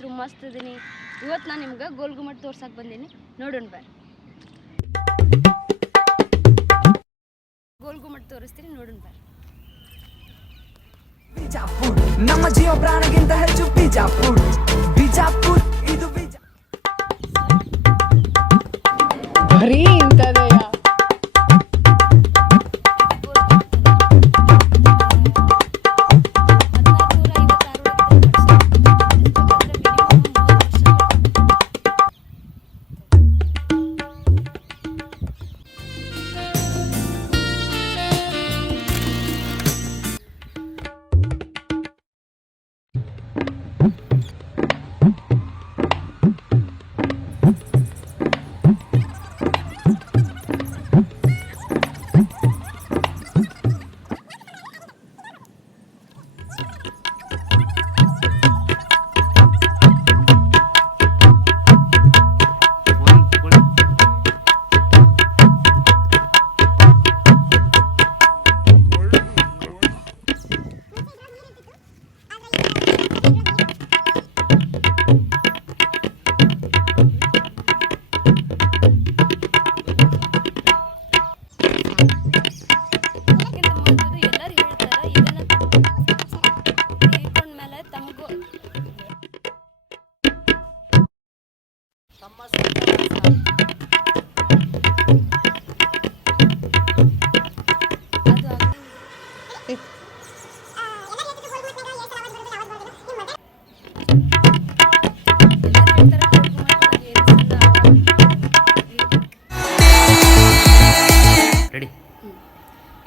ಅಂತೂ ಮಸ್ತ್ ಇದೀನಿ. ಇವತ್ತು ನಾನು ನಿಮ್ಗೆ ಗೋಲ್ ಗುಮ್ಮಟ ತೋರ್ಸಕ್ಕೆ ಬಂದೀನಿ, ನೋಡೋಣ ಬರ್ರಿ. ಗೋಲ್ ಗುಮ್ಮಟ ತೋರಿಸ್ತೀನಿ, ನೋಡೋಣ ಬರ್ರಿ. ಬಿಜಾಪುರ್ ನಮ್ಮ ಜೀವ ಪ್ರಾಣಗಿಂತ ಹೆಚ್ಚು ಬಿಜಾಪುರ್. ಬಿಜಾಪುರ್ ಇದು ಬರೀ ಇಂಥದೆಯಾ?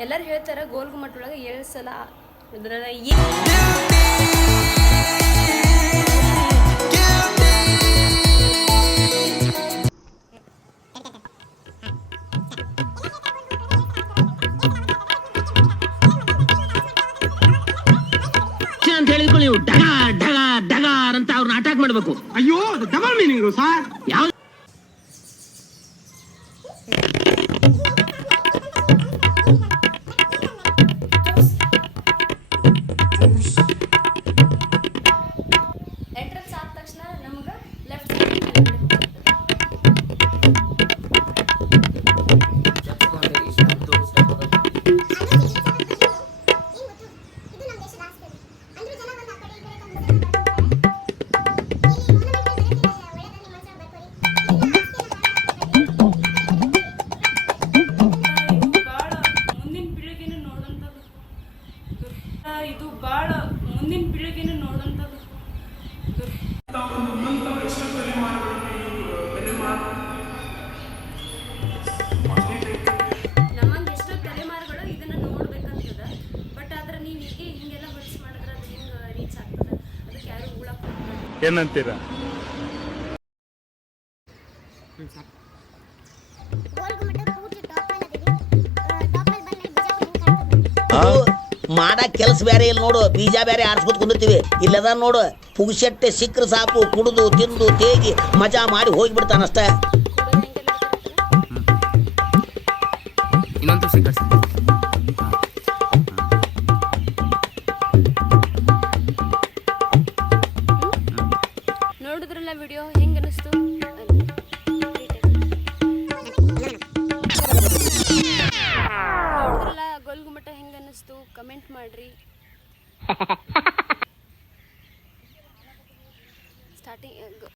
ಎಲ್ಲರೂ ಹೇಳ್ತಾರೆ ಗೋಲ್ ಗುಮ್ಮಟ ಒಳಗೆ 7 ಸಲ ಅಂತ ಹೇಳಿದ್ಕೊಳ್ಳಿ, ನೀವು ಡಗ ಡಗ ಡಗ ಅಂತ ಅವ್ರನ್ನ ಅಟ್ಯಾಕ್ ಮಾಡ್ಬೇಕು. ಅಯ್ಯೋ ಡಬಲ್ ಮೀನಿಂಗ್ ಸರ್. ಯಾವ ಎಂಟ್ರೆನ್ಸ್ ಆದ ತಕ್ಷಣ ನಮ್ಗೆ ಲೆಫ್ಟ್ ಇದು ಬಾಳ ಮುಂದಿನ ಪೀಳಿಗೆನ ನೋಡಂತದ್ದು. ನಮ್ಮಂಗೆ ಎಷ್ಟೋ ತಲೆಮಾರುಗಳು ಇದನ್ನ ನೋಡ್ಬೇಕಂತದ. ಬಟ್ ಆದ್ರೆ ನೀವು ಹಿಂಗೆಲ್ಲ ಹೊಲ್ಸ್ ಮಾಡಿದ್ರೆ ಅದು ಹೆಂಗೆ ರೀಚ್ ಆಗ್ತದೆ? ಅದಕ್ಕೆ ಯಾರು ಉಳಕ್ ಏನಂತೀರಾ? ಮಾಡ ಕೆಲಸ ಬೇರೆ ಇಲ್ಲಿ ನೋಡು, ಬೀಜ ಬೇರೆ ಆರಿಸ್ಕೊತ ಕುಂದಿರ್ತೀವಿ. ಇಲ್ಲದ ನೋಡು, ಪುಗ್ಸೆಟ್ಟೆ ಸಿಕ್ಕ್ರ ಸಾಕು, ಕುಡಿದು ತಿಂದು ತೇಗಿ ಮಜಾ ಮಾಡಿ ಹೋಗಿಬಿಡ್ತಾನಷ್ಟೇ. ಇನ್ನೊಂದು ಸಿಂಗಲ್ ನೋಡಿದ್ರಲ್ಲ ವಿಡಿಯೋ ಹೆಂಗೆ ಅನಿಸ್ತು? ನೋಡಿದ್ರಲ್ಲ ಗೋಲ್ ಗುಮ್ಮಟ ಹೆಂಗೆ ಅನಿಸ್ತು? ಕಮೆಂಟ್ ಮಾಡ್ರಿ. ಸ್ಟಾರ್ಟಿಂಗ್